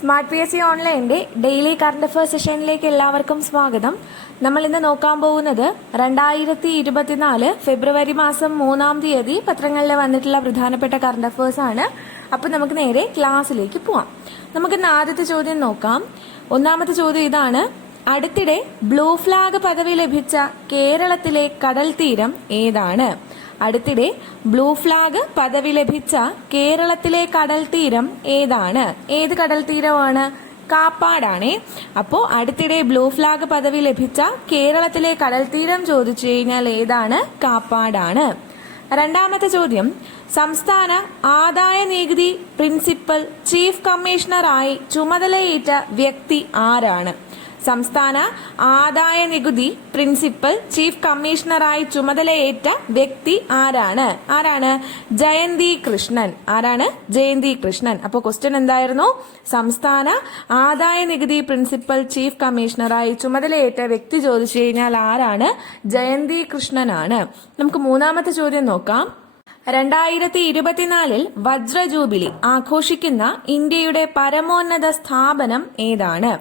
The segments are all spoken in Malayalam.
സ്മാർട്ട് പി എസ് സി ഓൺലൈന്റെ ഡെയിലി കറണ്ട് അഫയേഴ്സ് സെഷനിലേക്ക് എല്ലാവർക്കും സ്വാഗതം. നമ്മൾ ഇന്ന് നോക്കാൻ പോകുന്നത് രണ്ടായിരത്തി ഇരുപത്തിനാല് ഫെബ്രുവരി മാസം മൂന്നാം തീയതി പത്രങ്ങളിൽ വന്നിട്ടുള്ള പ്രധാനപ്പെട്ട കറണ്ട് അഫയേഴ്സ് ആണ്. അപ്പോൾ നമുക്ക് നേരെ ക്ലാസ്സിലേക്ക് പോവാം. നമുക്ക് ഇന്ന് ആദ്യത്തെ ചോദ്യം നോക്കാം. ഒന്നാമത്തെ ചോദ്യം ഇതാണ്. അടുത്തിടെ ബ്ലൂ ഫ്ലാഗ് പദവി ലഭിച്ച കേരളത്തിലെ കടൽ തീരം ഏതാണ്? അടുത്തിടെ ബ്ലൂ ഫ്ലാഗ് പദവി ലഭിച്ച കേരളത്തിലെ കടൽ തീരം ഏതാണ്? ഏത് കടൽ തീരമാണ്? കാപ്പാടാണേ. അപ്പോ അടുത്തിടെ ബ്ലൂ ഫ്ലാഗ് പദവി ലഭിച്ച കേരളത്തിലെ കടൽ തീരം ചോദിച്ചു കഴിഞ്ഞാൽ ഏതാണ്? കാപ്പാടാണ്. രണ്ടാമത്തെ ചോദ്യം. സംസ്ഥാന ആദായ നികുതി പ്രിൻസിപ്പൽ ചീഫ് കമ്മീഷണറായി ചുമതലയേറ്റ വ്യക്തി ആരാണ്? സംസ്ഥാന ആദായ നികുതി പ്രിൻസിപ്പൽ ചീഫ് കമ്മീഷണറായി ചുമതലയേറ്റ വ്യക്തി ആരാണ്? ആരാണ്? ജയന്തി കൃഷ്ണൻ. ആരാണ്? ജയന്തി കൃഷ്ണൻ. അപ്പോൾ ക്വസ്റ്റ്യൻ എന്തായിരുന്നു? സംസ്ഥാന ആദായ നികുതി പ്രിൻസിപ്പൽ ചീഫ് കമ്മീഷണറായി ചുമതലയേറ്റ വ്യക്തി ചോദിച്ചു കഴിഞ്ഞാൽ ആരാണ്? ജയന്തി കൃഷ്ണനാണ്. നമുക്ക് മൂന്നാമത്തെ ചോദ്യം നോക്കാം. രണ്ടായിരത്തി ഇരുപത്തിനാലിൽ വജ്ര ജൂബിലി ആഘോഷിക്കുന്ന ഇന്ത്യയുടെ പരമോന്നത സ്ഥാപനം ഏതാണ്?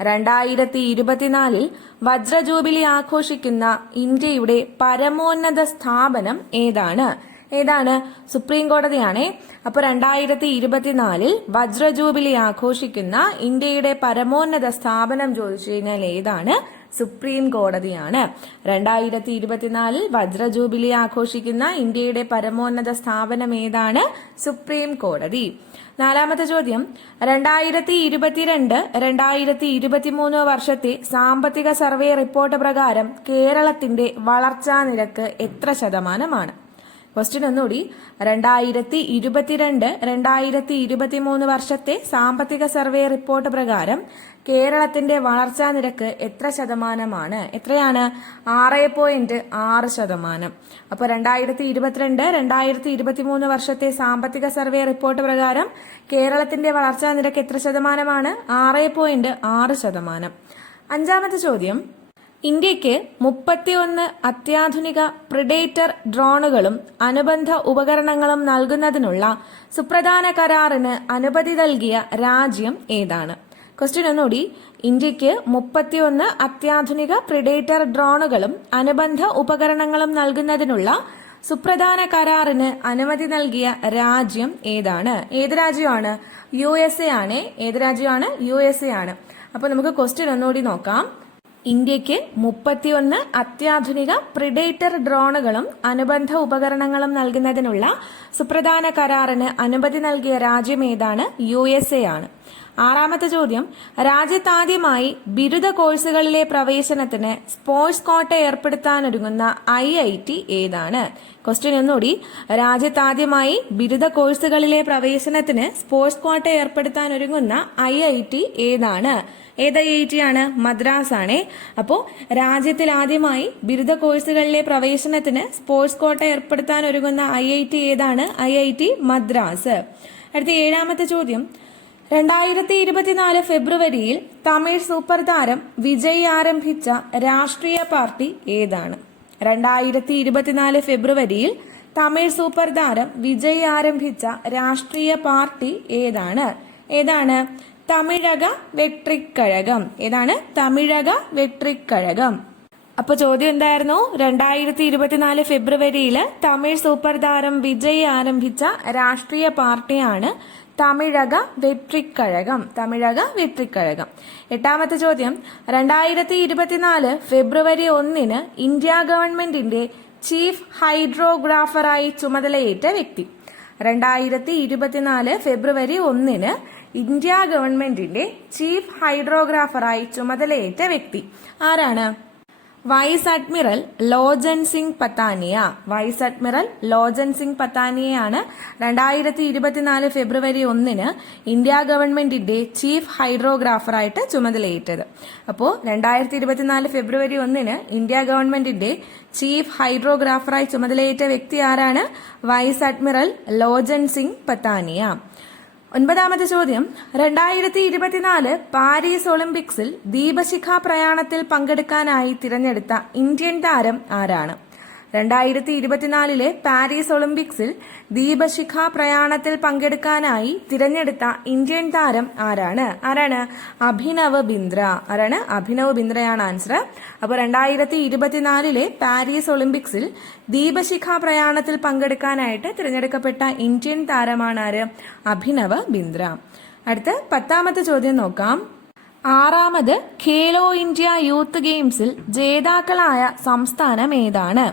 രണ്ടായിരത്തി ഇരുപത്തിനാലിൽ വജ്രജൂബിലി ആഘോഷിക്കുന്ന ഇന്ത്യയുടെ പരമോന്നത സ്ഥാപനം ഏതാണ്? ഏതാണ്? സുപ്രീം കോടതിയാണേ. അപ്പൊ രണ്ടായിരത്തി ഇരുപത്തിനാലിൽ വജ്രജൂബിലി ആഘോഷിക്കുന്ന ഇന്ത്യയുടെ പരമോന്നത സ്ഥാപനം ചോദിച്ചു കഴിഞ്ഞാൽ ഏതാണ്? സുപ്രീം കോടതിയാണ്. രണ്ടായിരത്തി ഇരുപത്തിനാലിൽ വജ്ര ജൂബിലി ആഘോഷിക്കുന്ന ഇന്ത്യയുടെ പരമോന്നത സ്ഥാപനം ഏതാണ്? സുപ്രീം കോടതി. നാലാമത്തെ ചോദ്യം. രണ്ടായിരത്തി ഇരുപത്തിരണ്ട് രണ്ടായിരത്തി ഇരുപത്തിമൂന്ന് വർഷത്തെ സാമ്പത്തിക സർവേ റിപ്പോർട്ട് പ്രകാരം കേരളത്തിന്റെ വളർച്ചാ നിരക്ക് എത്ര ശതമാനമാണ്? ക്വസ്റ്റ്യൻ ഒന്നുകൂടി. രണ്ടായിരത്തി ഇരുപത്തിരണ്ട് രണ്ടായിരത്തി ഇരുപത്തിമൂന്ന് വർഷത്തെ സാമ്പത്തിക സർവേ റിപ്പോർട്ട് പ്രകാരം കേരളത്തിന്റെ വളർച്ചാ നിരക്ക് എത്ര ശതമാനമാണ്? എത്രയാണ്? ആറ് പോയിന്റ് ആറ് ശതമാനം. അപ്പൊ രണ്ടായിരത്തി ഇരുപത്തിരണ്ട് രണ്ടായിരത്തി ഇരുപത്തിമൂന്ന് വർഷത്തെ സാമ്പത്തിക സർവേ റിപ്പോർട്ട് പ്രകാരം കേരളത്തിന്റെ വളർച്ചാ നിരക്ക് എത്ര ശതമാനമാണ്? ആറ് പോയിന്റ് ആറ് ശതമാനം. അഞ്ചാമത്തെ ചോദ്യം. ഇന്ത്യയ്ക്ക് മുപ്പത്തിയൊന്ന് അത്യാധുനിക പ്രിഡേറ്റർ ഡ്രോണുകളും അനുബന്ധ ഉപകരണങ്ങളും നൽകുന്നതിനുള്ള സുപ്രധാന കരാറിന് അനുമതി നൽകിയ രാജ്യം ഏതാണ്? ക്വസ്റ്റ്യൻ ഒന്നുകൂടി. ഇന്ത്യയ്ക്ക് മുപ്പത്തിയൊന്ന് അത്യാധുനിക പ്രിഡേറ്റർ ഡ്രോണുകളും അനുബന്ധ ഉപകരണങ്ങളും നൽകുന്നതിനുള്ള സുപ്രധാന കരാറിന് അനുമതി നൽകിയ രാജ്യം ഏതാണ്? ഏത് രാജ്യമാണ്? യു എസ് എ ആണ്. ഏത് രാജ്യമാണ്? യു എസ് എ ആണ്. അപ്പൊ നമുക്ക് ക്വസ്റ്റ്യൻ ഒന്നുകൂടി നോക്കാം. ഇന്ത്യയ്ക്ക് മുപ്പത്തിയൊന്ന് അത്യാധുനിക പ്രിഡേറ്റർ ഡ്രോണുകളും അനുബന്ധ ഉപകരണങ്ങളും നൽകുന്നതിനുള്ള സുപ്രധാന കരാറിന് അനുമതി നൽകിയ രാജ്യം ഏതാണ്? യു എസ് എ ആണ്. ആറാമത്തെ ചോദ്യം. രാജ്യത്താദ്യമായി ബിരുദ കോഴ്സുകളിലെ പ്രവേശനത്തിന് സ്പോർട്സ് കോട്ട ഏർപ്പെടുത്താനൊരുങ്ങുന്ന ഐ ഐ ടി ഏതാണ്? ക്വസ്റ്റ്യൻ ഒന്നുകൂടി രാജ്യത്താദ്യമായി ബിരുദ കോഴ്സുകളിലെ പ്രവേശനത്തിന് സ്പോർട്സ് ക്വാട്ട ഏർപ്പെടുത്താൻ ഒരുങ്ങുന്ന ഐ ഐ ടി ഏതാണ്? ഏത് ഐ ഐ ടി ആണ്? മദ്രാസ് ആണേ. അപ്പോൾ രാജ്യത്തിൽ ആദ്യമായി ബിരുദ കോഴ്സുകളിലെ പ്രവേശനത്തിന് സ്പോർട്സ് ക്വാട്ട ഏർപ്പെടുത്താൻ ഒരുങ്ങുന്ന ഐ ഐ ടി ഏതാണ്? I I T Madras. അടുത്ത ഏഴാമത്തെ ചോദ്യം. രണ്ടായിരത്തി ഇരുപത്തിനാല് ഫെബ്രുവരിയിൽ തമിഴ് സൂപ്പർ താരം വിജയ് ആരംഭിച്ച രാഷ്ട്രീയ പാർട്ടി ഏതാണ്? രണ്ടായിരത്തി ഇരുപത്തിനാല് ഫെബ്രുവരിയിൽ തമിഴ് സൂപ്പർ താരം വിജയ് ആരംഭിച്ച രാഷ്ട്രീയ പാർട്ടി ഏതാണ്? ഏതാണ്? തമിഴക വെട്രിക്കഴകം. ഏതാണ്? തമിഴക വെട്രിക്കഴകം. അപ്പൊ ചോദ്യം എന്തായിരുന്നു? രണ്ടായിരത്തി ഇരുപത്തിനാല് ഫെബ്രുവരിയിൽ തമിഴ് സൂപ്പർ താരം വിജയ് ആരംഭിച്ച രാഷ്ട്രീയ പാർട്ടിയാണ് തമിഴക വെട്രിക്കഴകം തമിഴക വെട്രിക്കഴകം. എട്ടാമത്തെ ചോദ്യം. രണ്ടായിരത്തി ഇരുപത്തിനാല് ഫെബ്രുവരി ഒന്നിന് ഇന്ത്യ ഗവൺമെന്റിന്റെ ചീഫ് ഹൈഡ്രോഗ്രാഫറായി ചുമതലയേറ്റ വ്യക്തി. രണ്ടായിരത്തി ഇരുപത്തിനാല് ഫെബ്രുവരി ഒന്നിന് ഇന്ത്യ ഗവൺമെന്റിന്റെ ചീഫ് ഹൈഡ്രോഗ്രാഫറായി ചുമതലയേറ്റ വ്യക്തി. ആരാണ്? Vice admiral Lochan Singh Pathania. Vice admiral Lochan Singh പത്താനിയയാണ് രണ്ടായിരത്തി ഇരുപത്തിനാല് ഫെബ്രുവരി ഒന്നിന് ഇന്ത്യ ഗവൺമെന്റിന്റെ ചീഫ് ഹൈഡ്രോഗ്രാഫറായിട്ട് ചുമതലയേറ്റത്. അപ്പോൾ രണ്ടായിരത്തി ഇരുപത്തിനാല് ഫെബ്രുവരി ഒന്നിന് ഇന്ത്യ ഗവൺമെന്റിന്റെ ചീഫ് ഹൈഡ്രോഗ്രാഫറായി ചുമതലയേറ്റ വ്യക്തി ആരാണ്? Vice admiral Lochan Singh Pathania. ഒൻപതാമത്തെ ചോദ്യം. രണ്ടായിരത്തി ഇരുപത്തിനാല് പാരീസ് ഒളിമ്പിക്സിൽ ദീപശിഖ പ്രയാണത്തിൽ പങ്കെടുക്കാനായി തിരഞ്ഞെടുത്ത ഇന്ത്യൻ താരം ആരാണ്? രണ്ടായിരത്തി ഇരുപത്തിനാലിലെ പാരീസ് ഒളിമ്പിക്സിൽ ദീപശിഖ പ്രയാണത്തിൽ പങ്കെടുക്കാനായി തിരഞ്ഞെടുത്ത ഇന്ത്യൻ താരം ആരാണ്? ആരാണ്? അഭിനവ് ബിന്ദ്ര. ആരാണ്? അഭിനവ് ബിന്ദ്രയാണ് ആൻസർ അപ്പോൾ രണ്ടായിരത്തി ഇരുപത്തിനാലിലെ പാരീസ് ഒളിമ്പിക്സിൽ ദീപശിഖ പ്രയാണത്തിൽ പങ്കെടുക്കാനായിട്ട് തിരഞ്ഞെടുക്കപ്പെട്ട ഇന്ത്യൻ താരമാണ് ആര്? അഭിനവ് ബിന്ദ്ര. അടുത്ത പത്താമത്തെ ചോദ്യം നോക്കാം. ആറാമത് ഖേലോ ഇന്ത്യ യൂത്ത് ഗെയിംസിൽ ജേതാക്കളായ സംസ്ഥാനം ഏതാണ്?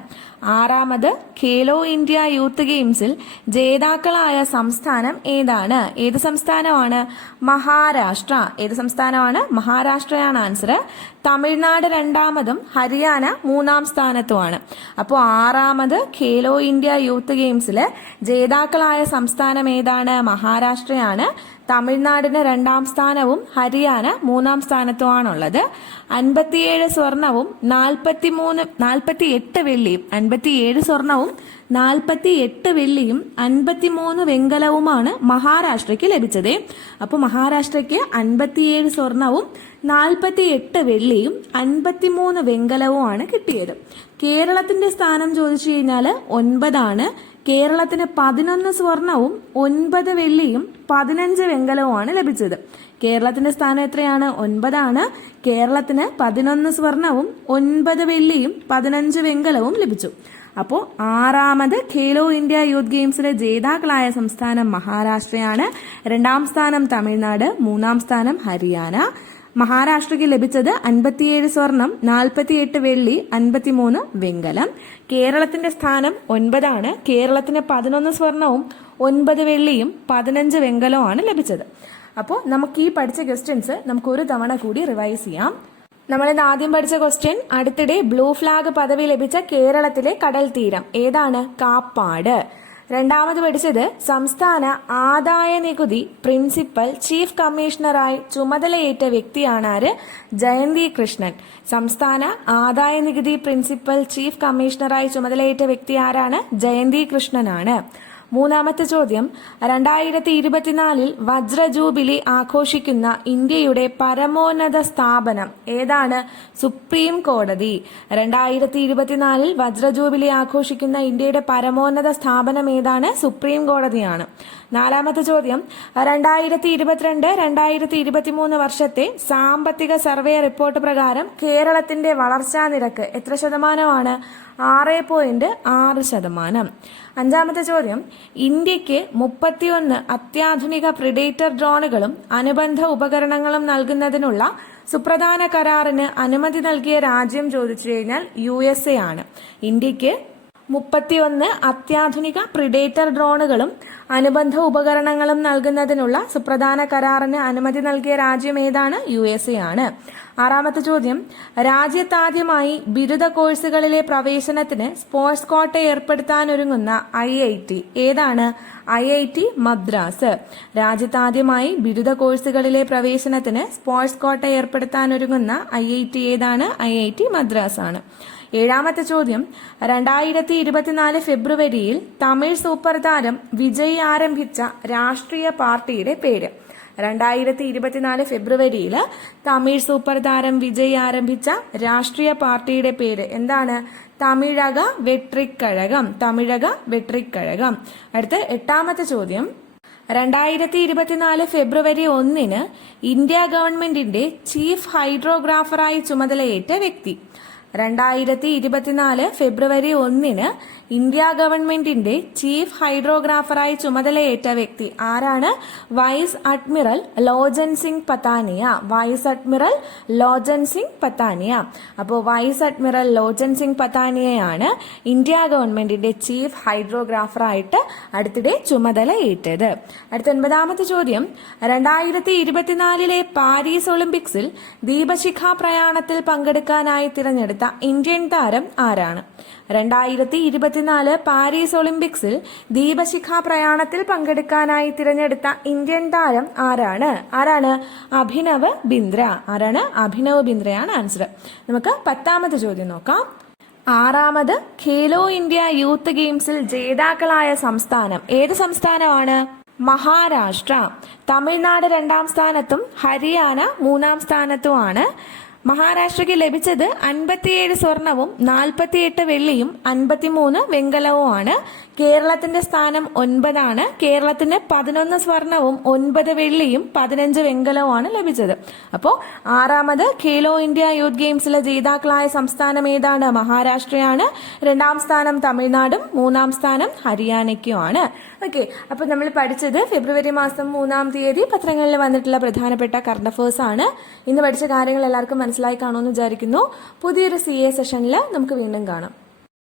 ആറാമത് ഖേലോ ഇന്ത്യ യൂത്ത് ഗെയിംസിൽ ജേതാക്കളായ സംസ്ഥാനം ഏതാണ്? ഏത് സംസ്ഥാനമാണ്? മഹാരാഷ്ട്ര. ഏത് സംസ്ഥാനമാണ്? മഹാരാഷ്ട്രയാണ് ആൻസർ തമിഴ്നാട് രണ്ടാമതും ഹരിയാന മൂന്നാം സ്ഥാനത്തുമാണ്. അപ്പോൾ ആറാമത് ഖേലോ ഇന്ത്യ യൂത്ത് ഗെയിംസിൽ ജേതാക്കളായ സംസ്ഥാനം ഏതാണ്? മഹാരാഷ്ട്രയാണ്. തമിഴ്നാടിന് രണ്ടാം സ്ഥാനവും ഹരിയാന മൂന്നാം സ്ഥാനത്തുമാണുള്ളത്. അൻപത്തിയേഴ് സ്വർണവും നാൽപ്പത്തി മൂന്ന് നാൽപ്പത്തി എട്ട് വെള്ളിയും അൻപത്തിയേഴ് സ്വർണവും നാൽപ്പത്തി എട്ട് വെള്ളിയും അൻപത്തിമൂന്ന് വെങ്കലവുമാണ് മഹാരാഷ്ട്രയ്ക്ക് ലഭിച്ചത്. അപ്പോൾ മഹാരാഷ്ട്രയ്ക്ക് അൻപത്തിയേഴ് സ്വർണവും നാൽപ്പത്തി എട്ട് വെള്ളിയും അൻപത്തിമൂന്ന് വെങ്കലവുമാണ് കിട്ടിയത്. കേരളത്തിന്റെ സ്ഥാനം ചോദിച്ചു കഴിഞ്ഞാൽ ഒൻപതാണ്. കേരളത്തിന് പതിനൊന്ന് സ്വർണവും ഒൻപത് വെള്ളിയും പതിനഞ്ച് വെങ്കലവുമാണ് ലഭിച്ചത്. കേരളത്തിന്റെ സ്ഥാനം എത്രയാണ്? ഒൻപതാണ്. കേരളത്തിന് പതിനൊന്ന് സ്വർണവും ഒൻപത് വെള്ളിയും പതിനഞ്ച് വെങ്കലവും ലഭിച്ചു. അപ്പോൾ ആറാമത് ഖേലോ ഇന്ത്യ യൂത്ത് ഗെയിംസിലെ ജേതാക്കളായ സംസ്ഥാനം മഹാരാഷ്ട്രയാണ്. രണ്ടാം സ്ഥാനം തമിഴ്നാട് മൂന്നാം സ്ഥാനം ഹരിയാന. മഹാരാഷ്ട്രയ്ക്ക് ലഭിച്ചത് അൻപത്തിയേഴ് സ്വർണം നാൽപ്പത്തിയെട്ട് വെള്ളി അൻപത്തിമൂന്ന് വെങ്കലം. കേരളത്തിന്റെ സ്ഥാനം ഒൻപതാണ്. കേരളത്തിന് പതിനൊന്ന് സ്വർണവും ഒൻപത് വെള്ളിയും പതിനഞ്ച് വെങ്കലവുമാണ് ലഭിച്ചത്. അപ്പോൾ നമുക്ക് ഈ പഠിച്ച ക്വസ്റ്റ്യൻസ് നമുക്ക് ഒരു തവണ കൂടി റിവൈസ് ചെയ്യാം. നമ്മളിന്ന് ആദ്യം പഠിച്ച ക്വസ്റ്റ്യൻ അടുത്തിടെ ബ്ലൂ ഫ്ലാഗ് പദവി ലഭിച്ച കേരളത്തിലെ കടൽ തീരം ഏതാണ്? കാപ്പാട്. രണ്ടാമത് പഠിച്ചത് സംസ്ഥാന ആദായ നികുതി പ്രിൻസിപ്പൽ ചീഫ് കമ്മീഷണറായി ചുമതലയേറ്റ വ്യക്തിയാണ് ആര്? ജയന്തി കൃഷ്ണൻ. സംസ്ഥാന ആദായ നികുതി പ്രിൻസിപ്പൽ ചീഫ് കമ്മീഷണറായി ചുമതലയേറ്റ വ്യക്തി ആരാണ്? ജയന്തി കൃഷ്ണനാണ്. മൂന്നാമത്തെ ചോദ്യം. രണ്ടായിരത്തി ഇരുപത്തിനാലിൽ വജ്ര ജൂബിലി ആഘോഷിക്കുന്ന ഇന്ത്യയുടെ പരമോന്നത സ്ഥാപനം ഏതാണ്? സുപ്രീം കോടതി. രണ്ടായിരത്തി ഇരുപത്തിനാലിൽ വജ്ര ജൂബിലി ആഘോഷിക്കുന്ന ഇന്ത്യയുടെ പരമോന്നത സ്ഥാപനം ഏതാണ്? സുപ്രീം കോടതിയാണ്. നാലാമത്തെ ചോദ്യം. രണ്ടായിരത്തി ഇരുപത്തിരണ്ട് രണ്ടായിരത്തി ഇരുപത്തിമൂന്ന് വർഷത്തെ സാമ്പത്തിക സർവേ റിപ്പോർട്ട് പ്രകാരം കേരളത്തിന്റെ വളർച്ചാ നിരക്ക് എത്ര ശതമാനമാണ്? ആറ് പോയിന്റ് ആറ് ശതമാനം. അഞ്ചാമത്തെ ചോദ്യം. ഇന്ത്യയ്ക്ക് മുപ്പത്തിയൊന്ന് അത്യാധുനിക പ്രിഡേറ്റർ ഡ്രോണുകളും അനുബന്ധ ഉപകരണങ്ങളും നൽകുന്നതിനുള്ള സുപ്രധാന കരാറിന് അനുമതി നൽകിയ രാജ്യം ചോദിച്ചു കഴിഞ്ഞാൽ യു ആണ്. ഇന്ത്യയ്ക്ക് മുപ്പത്തിയൊന്ന് അത്യാധുനിക പ്രിഡേറ്റർ ഡ്രോണുകളും അനുബന്ധ ഉപകരണങ്ങളും നൽകുന്നതിനുള്ള സുപ്രധാന കരാറിന് അനുമതി നൽകിയ രാജ്യം ഏതാണ്? യു എസ് എ ആണ്. ആറാമത്തെ ചോദ്യം. രാജ്യത്താദ്യമായി ബിരുദ കോഴ്സുകളിലെ പ്രവേശനത്തിന് സ്പോർട്സ് കോട്ട ഏർപ്പെടുത്താനൊരുങ്ങുന്ന ഐ ഐ ടി. ഏതാണ്? I I T Madras. രാജ്യത്താദ്യമായി ബിരുദ കോഴ്സുകളിലെ പ്രവേശനത്തിന് സ്പോർട്സ് കോട്ട ഏർപ്പെടുത്താനൊരുങ്ങുന്ന ഐ ഐ ടി ഏതാണ്? ഐ ഐ ടി മദ്രാസ് ആണ് ഏഴാമത്തെ ചോദ്യം. രണ്ടായിരത്തി ഇരുപത്തിനാല് ഫെബ്രുവരിയിൽ തമിഴ് സൂപ്പർ താരം വിജയ് ആരംഭിച്ച രാഷ്ട്രീയ പാർട്ടിയുടെ പേര്. രണ്ടായിരത്തി ഇരുപത്തിനാല് ഫെബ്രുവരിയിൽ തമിഴ് സൂപ്പർ താരം വിജയ് ആരംഭിച്ച രാഷ്ട്രീയ പാർട്ടിയുടെ പേര് എന്താണ്? തമിഴക വെട്രിക്കഴകം. തമിഴക വെട്രിക്കഴകം. അടുത്ത എട്ടാമത്തെ ചോദ്യം. രണ്ടായിരത്തി ഇരുപത്തിനാല് ഫെബ്രുവരി ഒന്നിന് ഇന്ത്യ ഗവൺമെന്റിന്റെ ചീഫ് ഹൈഡ്രോഗ്രാഫറായി ചുമതലയേറ്റ വ്യക്തി. രണ്ടായിരത്തി ഇരുപത്തിനാല് ഫെബ്രുവരി ഒന്നിന് ഇന്ത്യ ഗവൺമെന്റിന്റെ ചീഫ് ഹൈഡ്രോഗ്രാഫറായി ചുമതലയേറ്റ വ്യക്തി ആരാണ്? Vice admiral Lochan Singh Pathania. Vice admiral Lochan Singh Pathania. അപ്പോൾ വൈസ് അഡ്മിറൽ ലോജൻ സിംഗ് പത്താനിയയാണ് ഇന്ത്യ ഗവൺമെന്റിന്റെ ചീഫ് ഹൈഡ്രോഗ്രാഫറായിട്ട് അടുത്തിടെ ചുമതലയേറ്റത്. അടുത്ത ഒൻപതാമത്തെ ചോദ്യം. രണ്ടായിരത്തി ഇരുപത്തിനാലിലെ പാരീസ് ഒളിമ്പിക്സിൽ ദീപശിഖ പ്രയാണത്തിൽ പങ്കെടുക്കാനായി തിരഞ്ഞെടുത്ത ഇന്ത്യൻ താരം ആരാണ്? രണ്ടായിരത്തി ഇരുപത്തിനാല് പാരീസ് ഒളിമ്പിക്സിൽ ദീപശിഖ പ്രയാണത്തിൽ പങ്കെടുക്കാനായി തിരഞ്ഞെടുത്ത ഇന്ത്യൻ താരം ആരാണ്? ആരാണ്? അഭിനവ് ബിന്ദ്ര. ആരാണ്? അഭിനവ് ബിന്ദ്രയാണ് ആൻസർ നമുക്ക് പത്താമത്തെ ചോദ്യം നോക്കാം. ആറാമത് ഖേലോ ഇന്ത്യ യൂത്ത് ഗെയിംസിൽ ജേതാക്കളായ സംസ്ഥാനം ഏത് സംസ്ഥാനമാണ്? മഹാരാഷ്ട്ര. തമിഴ്നാട് രണ്ടാം സ്ഥാനത്തും ഹരിയാന മൂന്നാം സ്ഥാനത്തുമാണ്. മഹാരാഷ്ട്രയ്ക്ക് ലഭിച്ചത് അൻപത്തിയേഴ് സ്വർണവും നാൽപ്പത്തിയെട്ട് വെള്ളിയും അൻപത്തിമൂന്ന് വെങ്കലവുമാണ്. കേരളത്തിന്റെ സ്ഥാനം ഒൻപതാണ്. കേരളത്തിന് പതിനൊന്ന് സ്വർണവും ഒൻപത് വെള്ളിയും പതിനഞ്ച് വെങ്കലവുമാണ് ലഭിച്ചത്. അപ്പോ ആറാമത് ഖേലോ ഇന്ത്യ യൂത്ത് ഗെയിംസിലെ ജേതാക്കളായ സംസ്ഥാനം ഏതാണ്? മഹാരാഷ്ട്രയാണ്. രണ്ടാം സ്ഥാനം തമിഴ്നാടും മൂന്നാം സ്ഥാനം ഹരിയാനയ്ക്കുമാണ്. ഓക്കെ അപ്പൊ നമ്മൾ പഠിച്ചത് ഫെബ്രുവരി മാസം മൂന്നാം തീയതി പത്രങ്ങളിൽ വന്നിട്ടുള്ള പ്രധാനപ്പെട്ട കറണ്ട് അഫേഴ്സ് ആണ്. ഇന്ന് പഠിച്ച കാര്യങ്ങൾ എല്ലാവർക്കും മനസ്സിലായി കാണുമെന്ന് വിചാരിക്കുന്നു. പുതിയൊരു സി എ സെഷനിൽ നമുക്ക് വീണ്ടും കാണാം.